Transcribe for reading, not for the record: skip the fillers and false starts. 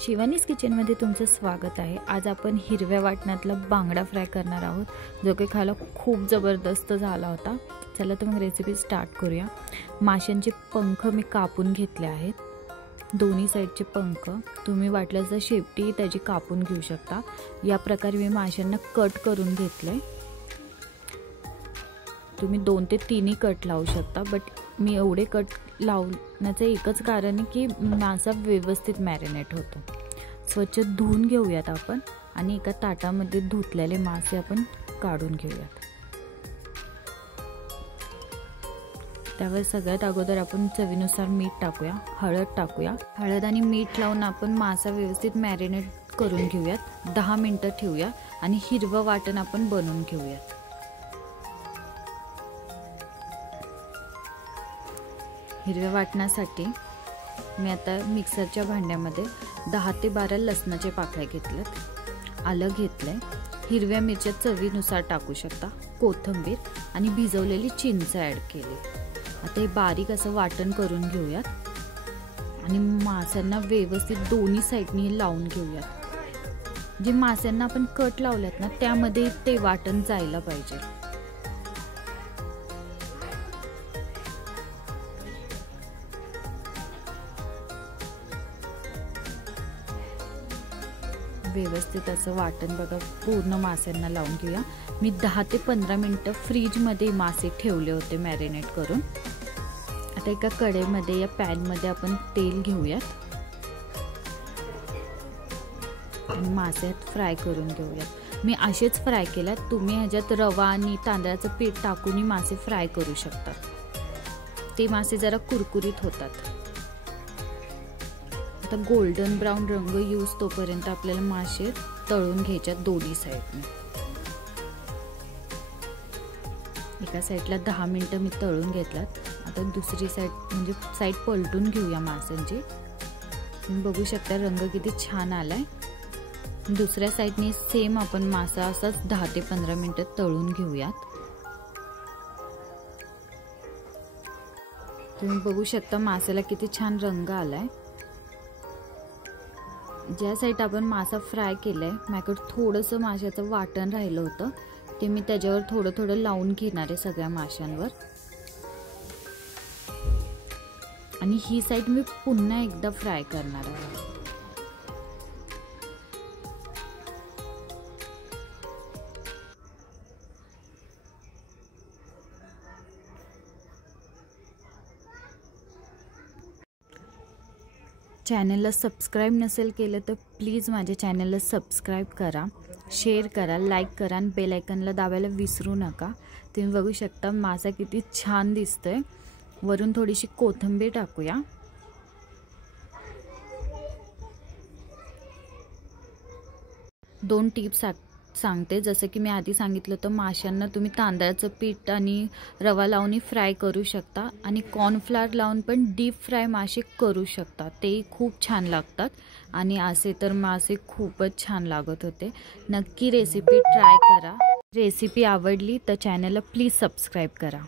शिवानीज किचनमध्ये तुमचं स्वागत आहे। आज आपण हिरव्या वाटणातला बांगडा फ्राय करणार आहोत, जो की खायला खूप जबरदस्त झाला होता। चला तर मग रेसिपी स्टार्ट करूया। माशांचे पंख मी कापून घेतले आहेत, दोन्ही साइडचे पंख। तुम्ही वाटल्यास तर शेपटी त्याची कापून घेऊ शकता। या प्रकारे मी माशांना कट करून घेतले। तुम्ही 2 ते 3 कट लावू शकता, बट मी एवढे कट लावण्याचं एकच कारण आहे की मासा व्यवस्थित मॅरिनेट होतो। स्वच्छ धुवून घेऊयात आपण आणि एका ताटामध्ये धुतलेले मासे आपण काढून घेऊयात। त्यावर सगळ्यात अगोदर आपण चवीनुसार मीठ टाकूया, हळद टाकूया। हळद आणि मीठ लावून आपण मासा व्यवस्थित मॅरिनेट करून घेऊयात। 10 मिनिटं ठेवूया आणि हिरवं वाटण आपण बनवून घेऊयात। हिरव्या वाटणासाठी मी आता मिक्सरच्या भांड्यामध्ये 10 ते 12 लसणाचे पाकळ्या घेतल्यात, आलं घेतलंय, हिरव्या मिरच्या चवीनुसार टाकू शकता, कोथिंबीर आणि भिजवलेली चिंच ॲड केली। आता हे बारीक असं वाटण करून घेऊयात आणि माशांना व्यवस्थित दोन्ही साइडनी लावून घेऊयात। जे माशांना आपण कट लावल्यात ना, त्यामध्ये ते वाटण जायला पाहिजे। व्यवस्थित असं वाटण बघा पूर्ण माशांना लावून घेऊया। मी 10 ते 15 मिनिटं फ्रीजमध्ये मासे ठेवले होते मॅरिनेट करून। आता एका कढईमध्ये या पॅनमध्ये आपण तेल घेऊयात आणि मासे फ्राय करून घेऊयात। मी असेच फ्राय केल्यात, तुम्ही ह्याच्यात रवा आणि तांदळाचं पीठ टाकून मासे फ्राय करू शकता, ते मासे जरा कुरकुरीत होतात। आता गोल्डन ब्राउन रंग यूज तोपर्यंत आपल्याला मासे तळून घ्यायच्यात दोन्ही साइडने। एका साइडला 10 मिनिटं मी तळून घेतलात। आता दुसरी साइड म्हणजे साइड पलटून घेऊया माशांची। तुम्ही बघू शकता रंग किती छान आलाय। दुसऱ्या साइडने सेम आपण मासा असाच 10 ते 15 मिनिटं तळून घेऊयात। तुम्ही बघू शकता माशाला किती छान रंग आलाय। ज्या साइड आपण मासा फ्राय केलाय, माझ्याकडे थोडंसं माशाचं वाटण राहिलं होतं, ते मी त्याच्यावर थोडं थोडं लावून घेणार आहे सगळ्या माशांवर। आणि ही साइड मी पुन्हा एकदा फ्राय करणार आहे। चॅनलला सबस्क्राईब नसेल केलं तर प्लीज माझ्या चॅनलला सबस्क्राईब करा, शेअर करा, लाईक करा आणि बेल आयकॉनला दाबायला विसरू नका। तुम्ही बघू शकता मासा किती छान दिसतोय। वरून थोडीशी कोथिंबीर टाकूया। दोन टिप्स सांगते, जसं की मी आधी सांगितलं होतं, माशांना तुम्ही तांदळाचं पीठ आणि रवा लावून फ्राय करू शकता आणि कॉर्नफ्लॉवर लावून पण डीप फ्राय मासे करू शकता, ते खूप छान लागतात। आणि असे तर मासे खूपच छान लागत होते। नक्की रेसिपी ट्राय करा। रेसिपी आवडली तर चॅनलला प्लीज सबस्क्राईब करा।